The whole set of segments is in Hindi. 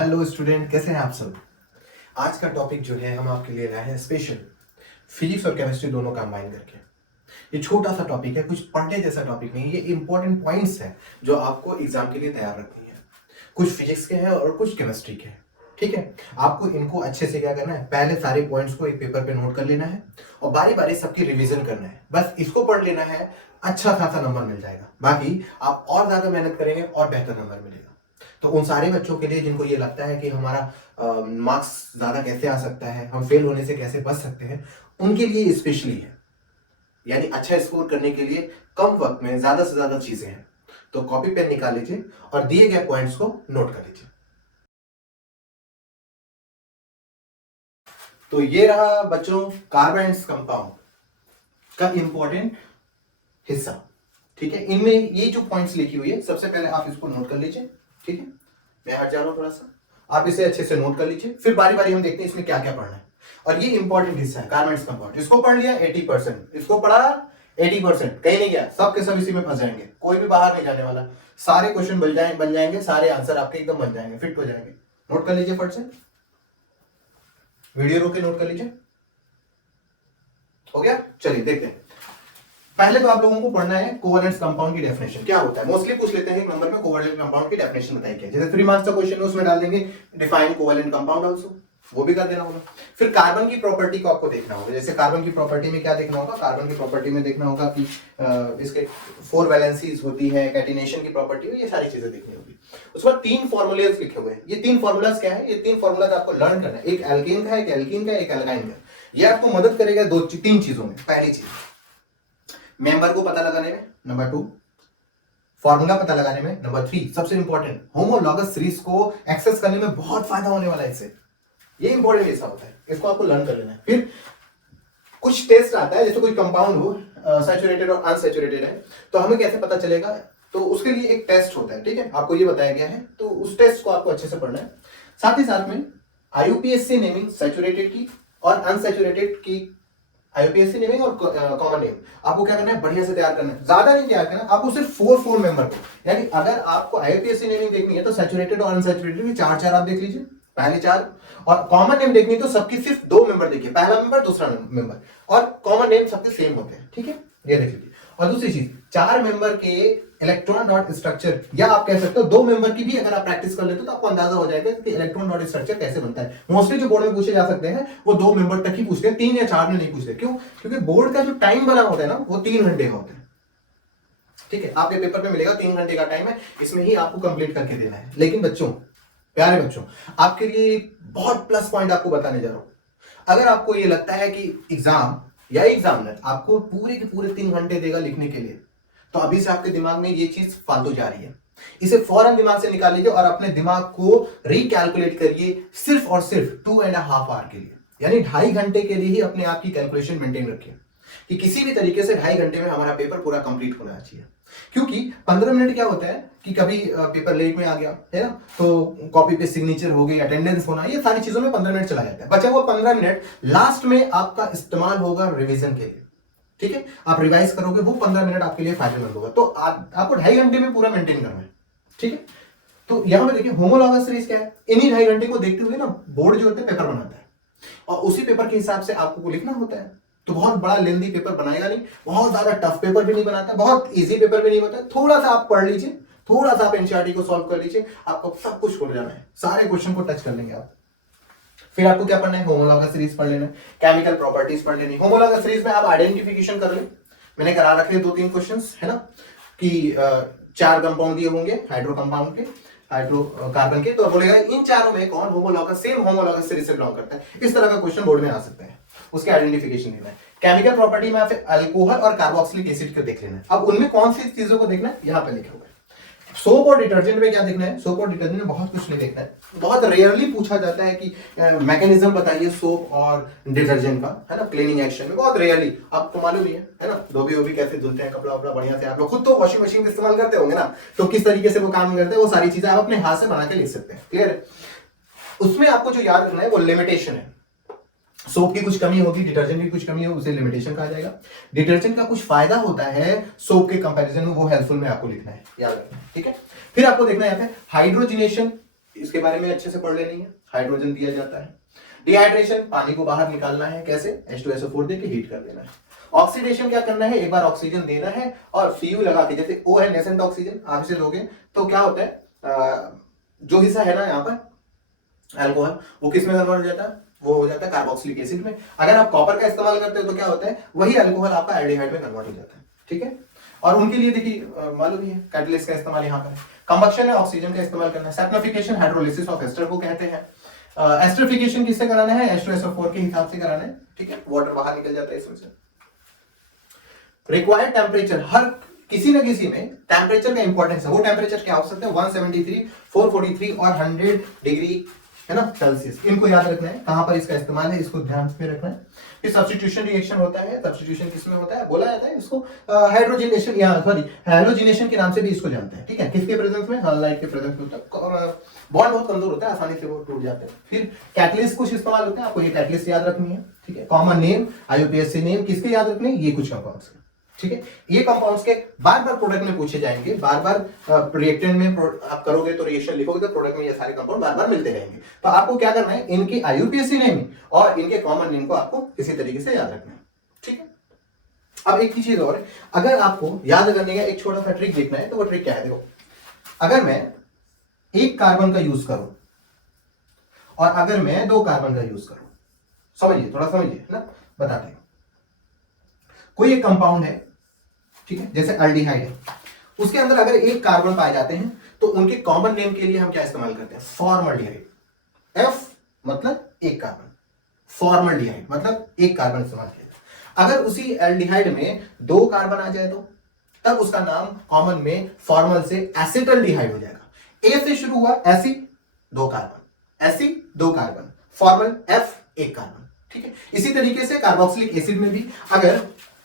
हेलो स्टूडेंट, कैसे हैं आप सब। आज का टॉपिक जो है हम आपके लिए लाए हैं स्पेशल, फिजिक्स और केमिस्ट्री दोनों कंबाइन करके। ये छोटा सा टॉपिक है, कुछ पढ़ने जैसा टॉपिक नहीं, ये इंपॉर्टेंट पॉइंट्स हैं जो आपको एग्जाम के लिए तैयार रखनी है। कुछ फिजिक्स के हैं और कुछ केमिस्ट्री के हैं। ठीक है, आपको इनको अच्छे से क्या करना है, पहले सारे पॉइंट्स को एक पेपर पे नोट कर लेना है और बारी बारी सबकी रिवीजन करना है। बस इसको पढ़ लेना है, अच्छा खासा नंबर मिल जाएगा। बाकी आप और ज्यादा मेहनत करेंगे और बेहतर नंबर मिलेगा। तो उन सारे बच्चों के लिए जिनको ये लगता है कि हमारा मार्क्स ज्यादा कैसे आ सकता है, हम फेल होने से कैसे बच सकते हैं, उनके लिए स्पेशली है। यानी अच्छा स्कोर करने के लिए कम वक्त में ज्यादा से ज्यादा चीजें हैं। तो कॉपी पेन निकाल लीजिए और दिए गए पॉइंट्स को नोट कर लीजिए। तो ये रहा बच्चों कार्बेंस कंपाउंड का इंपॉर्टेंट हिस्सा। ठीक है, इनमें ये जो पॉइंट्स लिखी हुई है, सबसे पहले आप इसको नोट कर लीजिए। ठीक है, मैं हट जा रहा हूं थोड़ा सा, आप इसे अच्छे से नोट कर लीजिए। फिर बारी बारी हम देखते हैं इसमें क्या क्या पढ़ना है। और ये इंपॉर्टेंट हिस्सा है कार्बेंस कंपाउंड। इसको पढ़ लिया 80%, इसको पढ़ा 80%, कहीं नहीं गया, सब के सब इसी में फंस जाएंगे, कोई भी बाहर नहीं जाने वाला। सारे क्वेश्चन बन जाएंगे, सारे आंसर आपके एकदम बन जाएंगे, फिट हो जाएंगे। नोट कर लीजिए फट से, वीडियो रोक के नोट कर लीजिए। हो गया, चलिए देखते हैं। पहले तो आप लोगों को पढ़ना है कोवेलेंट कंपाउंड की डेफिनेशन क्या होता है। मोस्टली पूछ लेते हैं एक नंबर में, कोवेलेंट कंपाउंड की डेफिनेशन बताइए क्या। जैसे 3 मार्क्स का क्वेश्चन है उसमें डाल देंगे डिफाइन कोवेलेंट कंपाउंड आल्सो, वो भी कर देना होगा। फिर कार्बन की प्रॉपर्टी को आपको देखना होगा। जैसे कार्बन की प्रॉपर्टी में क्या देखना होगा, कार्बन की प्रॉपर्टी में देखना होगा कि इसके 4 वैलेंसीज होती है, कैटिनेशन की प्रॉपर्टी, ये सारी चीजें देखनी होगी। उसके बाद 3 फॉर्मूलाज लिखे हुए हैं। ये 3 फॉर्मूलाज क्या है, ये 3 फॉर्मूलाज आपको लर्न करना है। एक एल्केन का है, एक एल्कीन का है, एक एल्काइन का। ये आपको मदद करेगा 3 चीजों में। पहली चीज मेंबर को पता लगाने में, नंबर 2 फॉर्मूला पता लगाने में, नंबर 3 सबसे इंपॉर्टेंट होमोलॉगस सीरीज को एक्सेस करने में बहुत फायदा होने वाला है इससे। ये इंपॉर्टेंट हिस्सा होता है, इसको आपको लर्न कर लेना है। फिर कुछ टेस्ट आता है, जैसे कोई कंपाउंड हो सैचुरेटेड और अनसैचुरेटेड है, तो हमें कैसे पता चलेगा, तो उसके लिए एक टेस्ट होता है। ठीक है, आपको ये बताया गया है, तो उस टेस्ट को आपको अच्छे से पढ़ना है। साथ ही साथ में आईयूपीएसी नेमिंग सैचुरेटेड की और अनसैचुरेटेड की, आईयूपीएसी नेमिंग और कॉमन नेम आपको क्या करना है, बढ़िया से तैयार करना है। ज्यादा नहीं तैयार करना आपको, सिर्फ 4 मेंबर को। यानी अगर आपको आईयूपीएसी नेमिंग देखनी है तो सैचुरेटेड और अनसैचुरेटेड की 4 आप देख लीजिए, पहले 4। और कॉमन नेम देखनी है तो सबकी सिर्फ 2 मेंबर देखिए, पहला मेंबर दूसरा मेंबर, और कॉमन नेम सबके सेम होते हैं। ठीक है, ये देख लीजिए। और दूसरी चीज, 4 मेंबर के इलेक्ट्रॉन डॉट स्ट्रक्चर, या आप कह सकते हो 2 मेंबर की भी अगर आप प्रैक्टिस कर लेते हो तो आपको अंदाजा हो जाएगा कि इलेक्ट्रॉन डॉट स्ट्रक्चर कैसे बनता है। मोस्टली जो बोर्ड में पूछे जा सकते हैं वो 2 मेंबर तक ही पूछते हैं, 3 या 4 में नहीं पूछते। क्यों? क्योंकि बोर्ड का जो टाइम बना होता है ना, वो 3 घंटे का होता है। ठीक है, आपके पेपर में मिलेगा 3 घंटे का टाइम है, इसमें ही आपको कंप्लीट करके देना है। लेकिन बच्चों, प्यारे बच्चों, आपके लिए बहुत प्लस पॉइंट आपको बताने जा रहा हूं। अगर आपको ये लगता है कि एग्जाम या एग्जामिनर आपको पूरे के पूरे 3 घंटे देगा लिखने के लिए, तो अभी से आपके दिमाग में ये चीज फालतू जा रही है। इसे फौरन दिमाग से निकाल लीजिए और अपने दिमाग को रिकैलकुलेट करिए सिर्फ और सिर्फ 2.5 आवर के लिए। यानी 2.5 घंटे के लिए ही अपने आप की कैलकुलेशन मेंटेन रखिए कि किसी भी तरीके से 2.5 घंटे में हमारा पेपर पूरा कंप्लीट होना चाहिए। क्योंकि 15 मिनट क्या होता है कि कभी पेपर लेट में आ गया है ना, तो कॉपी पे सिग्नेचर हो गई, अटेंडेंस होना, ये सारी चीजों में 15 मिनट चला जाता है। बचा हुआ 15 मिनट लास्ट में आपका इस्तेमाल होगा रिवीजन के लिए। ठीक है, आप रिवाइज करोगे, वो 15 मिनट आपके लिए फायदेमंद होगा। तो आपको 2.5 घंटे में पूरा मेंटेन करना है। ठीक है, तो यहां पे देखिए होमोलॉगस सीरीज क्या है। इन्हीं 2.5 घंटे को देखते हुए ना बोर्ड जो होता है पेपर बनाता है, और उसी पेपर के हिसाब से आपको लिखना होता है। तो बहुत बड़ा लेंदी पेपर बनाएगा नहीं, बहुत ज्यादा टफ पेपर भी नहीं बनाता, बहुत इजी पेपर भी नहीं बनाता। थोड़ा सा आप पढ़ लीजिए, थोड़ा सा आप एनसीईआरटी को सॉल्व कर लीजिए, आपको सब कुछ छोड़ जाना है, सारे क्वेश्चन को टच कर लेंगे आप। फिर आपको क्या पढ़ना है, होमोलॉगस सीरीज पढ़ लेना है, केमिकल प्रॉपर्टीज पढ़ लेनी। होमोलॉगस सीरीज में आप आइडेंटिफिकेशन कर ले, मैंने करा रखे 2-3 क्वेश्चंस है ना, कि 4 कंपाउंड दिए होंगे हाइड्रो कंपाउंड के, हाइड्रोकार्बन के, तो बोलेगा इन चारों में कौन होमोलॉगस, सेम होमोलॉगस सीरीज से बिलोंग करता है। इस तरह का क्वेश्चन बोर्ड में आ सकता है, उसके आइडेंटिफिकेशन देना है। केमिकल प्रॉपर्टी में आप अल्कोहल और कार्बोक्सिलिक एसिड को देख लेना है। अब उनमें कौन सी चीजों को देखना है, यहाँ पे लिखे हुए हैं। सोप और डिटर्जेंट में क्या देखना है, सोप और डिटर्जेंट में बहुत कुछ नहीं देखना है। बहुत रेयरली पूछा जाता है कि मैकेनिज्म बताइए सोप और डिटर्जेंट का, है ना, क्लीनिंग एक्शन में, बहुत रेयरली। आपको मालूम ही है ना, धोबी वोबी कैसे धुलते हैं कपड़ा वपड़ा बढ़िया से। आप लोग खुद तो वॉशिंग मशीन का इस्तेमाल करते होंगे ना, तो किस तरीके से वो काम करते हैं, वो सारी चीजें आप अपने हाथ से बना के लिख सकते हैं। क्लियर है? उसमें आपको जो याद रखना है वो लिमिटेशन है। सोप की कुछ कमी होगी, डिटर्जेंट की कुछ कमी हो, उसे लिमिटेशन कहा जाएगा। डिटर्जेंट का कुछ फायदा होता है सोप के कंपैरिजन में, वो हेल्पफुल में आपको लिखना है, याद रखना है। ठीक है, फिर आपको देखना है यहाँ पे हाइड्रोजिनेशन इसके बारे में अच्छे से पढ़ लेनी है। हाइड्रोजन दिया जाता है। डिहाइड्रेशन, पानी को बाहर निकालना है, कैसे? H2SO4 देके हीट कर देना है। ऑक्सीडेशन क्या करना है? एक बार ऑक्सीजन देना है और Cu लगा के, जैसे O है नेसेंट ऑक्सीजन, आप इसे दोगे तो क्या होता है, जो हिस्सा है ना यहाँ पर अल्कोहल, वो किस में कन्वर्ट हो जाता है? वो हो जाता है कार्बोक्सिलिक एसिड में। अगर आप कॉपर का इस्तेमाल करते हो तो क्या होता है, वही अल्कोहल आपका एल्डिहाइड में कन्वर्ट हो जाता है। ठीक है, और उनके लिए देखिए मालूम ही है कैटलिस्ट का इस्तेमाल यहाँ पर। कंबक्शन है, ऑक्सीजन का इस्तेमाल करना है। सैक्रिफिकेशन हाइड्रोलिसिस ऑफ एस्टर को कहते हैं। एस्टरिफिकेशन किससे कराना है? H2SO4 के हिसाब से कराना है। ठीक है, वाटर बाहर निकल जाता है इसमें से। रिक्वायर्ड टेम्परेचर, हर किसी न किसी में टेम्परेचर का इंपॉर्टेंस है। वो टेम्परेचर क्या हो सकता है? 173, 443 और 100 डिग्री, है ना, सेल्सियस। इनको याद रखना है, कहां पर इसका इस्तेमाल है, इसको ध्यान में रखना है। फिर सब्स्टिट्यूशन रिएक्शन होता है। सब्स्टिट्यूशन किसमें होता है? बोला जाता है इसको हाइड्रोजनेशन, या सॉरी हैलोजिनेशन के नाम से भी इसको जानते हैं। ठीक है, किसके प्रेजेंस में? हॉलाइट के प्रेजेंस में होता है। बॉन्ड बहुत कमजोर होता है, आसानी से वो टूट जाते हैं। फिर कैटलिस्ट कुछ इस्तेमाल होते हैं, आपको ये कैटलिस्ट याद रखनी है। ठीक है, कॉमन नेम, IUPAC नेम किसके याद रखने? ये कुछ कंपाउंड्स। ठीक है, ये कंपाउंड्स के बार बार प्रोडक्ट में पूछे जाएंगे, बार बार रिएक्टेंट में आप करोगे तो रिएक्शन लिखोगे तो प्रोडक्ट में ये सारे कंपाउंड बार बार मिलते रहेंगे। तो आपको क्या करना है, इनकी IUPAC नेम और इनके कॉमन नेम को आपको किसी तरीके से याद रखना है। ठीक है, अब एक ही चीज और है, अगर आपको याद करने का एक छोटा सा ट्रिक देखना है तो वो ट्रिक क्या है? देखो, अगर मैं एक कार्बन का यूज करूं और अगर मैं 2 कार्बन का यूज करूं, समझिए, थोड़ा समझिए ना, बताते हैं। कोई एक कंपाउंड है, ठीक है, जैसे अल्डिहाइड है, उसके अंदर अगर एक कार्बन पाए जाते हैं तो उनके कॉमन नेम के लिए हम क्या इस्तेमाल करते हैं? फॉर्मल्डिहाइड। F मतलब एक कार्बन, फॉर्मल्डिहाइड मतलब एक कार्बन इस्तेमाल किया जाए। अगर उसी एल्डिहाइड में 2 कार्बन आ जाए तो तब उसका नाम कॉमन में फॉर्मल से एसिटल्डिहाइड हो जाएगा। ए से शुरू हुआ, AC 2 carbon, AC 2 carbon, formal F 1 carbon. ठीक है, इसी तरीके से कार्बोक्सिलिक एसिड में भी अगर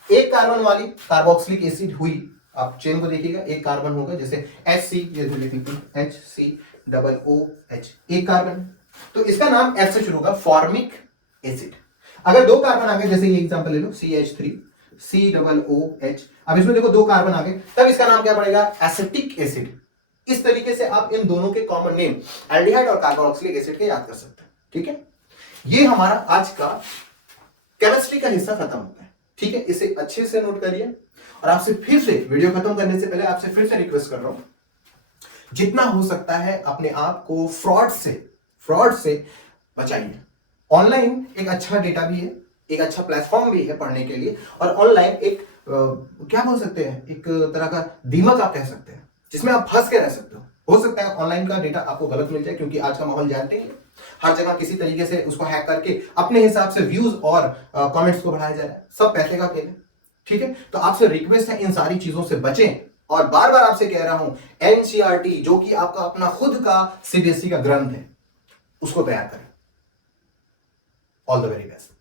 एक कार्बन वाली कार्बोक्सिलिक एसिड हुई, आप चेन को देखिएगा, एक कार्बन होगा, जैसे HC, HCOOH, एक कार्बन, तो इसका नाम F से शुरू होगा, फॉर्मिक एसिड। अगर 2 कार्बन आ गए, जैसे ये एग्जांपल ले लो, CH3, COOH, अब इसमें देखो 2 कार्बन आ गए, तब इसका नाम क्या पड़ेगा? Acetic acid. इस तरीके से आप इन दोनों के कॉमन नेम एल्डिहाइड और कार्बोक्सिलिक एसिड के याद कर सकते हैं। ठीक है, ये हमारा आज का केमिस्ट्री का हिस्सा खत्म होता है। ठीक है, इसे अच्छे से नोट करिए। और आपसे फिर से वीडियो खत्म करने से पहले आपसे फिर से रिक्वेस्ट कर रहा हूं, जितना हो सकता है अपने आप को फ्रॉड से बचाइए। ऑनलाइन एक अच्छा डेटा भी है, एक अच्छा प्लेटफॉर्म भी है पढ़ने के लिए, और ऑनलाइन एक क्या बोल सकते हैं, एक तरह का दीमक आप कह सकते हैं, जिसमें आप फंस के रह सकते हो सकता है ऑनलाइन का डेटा आपको गलत मिल जाए, क्योंकि आज का माहौल जानते हैं, हर जगह किसी तरीके से उसको हैक करके अपने हिसाब से व्यूज और कमेंट्स को बढ़ाया जा रहा है। सब पैसे का खेल है। ठीक है, तो आपसे रिक्वेस्ट है इन सारी चीजों से बचें, और बार बार आपसे कह रहा हूं NCERT जो कि आपका अपना खुद का CBSE का ग्रंथ है, उसको तैयार करें। All the very best.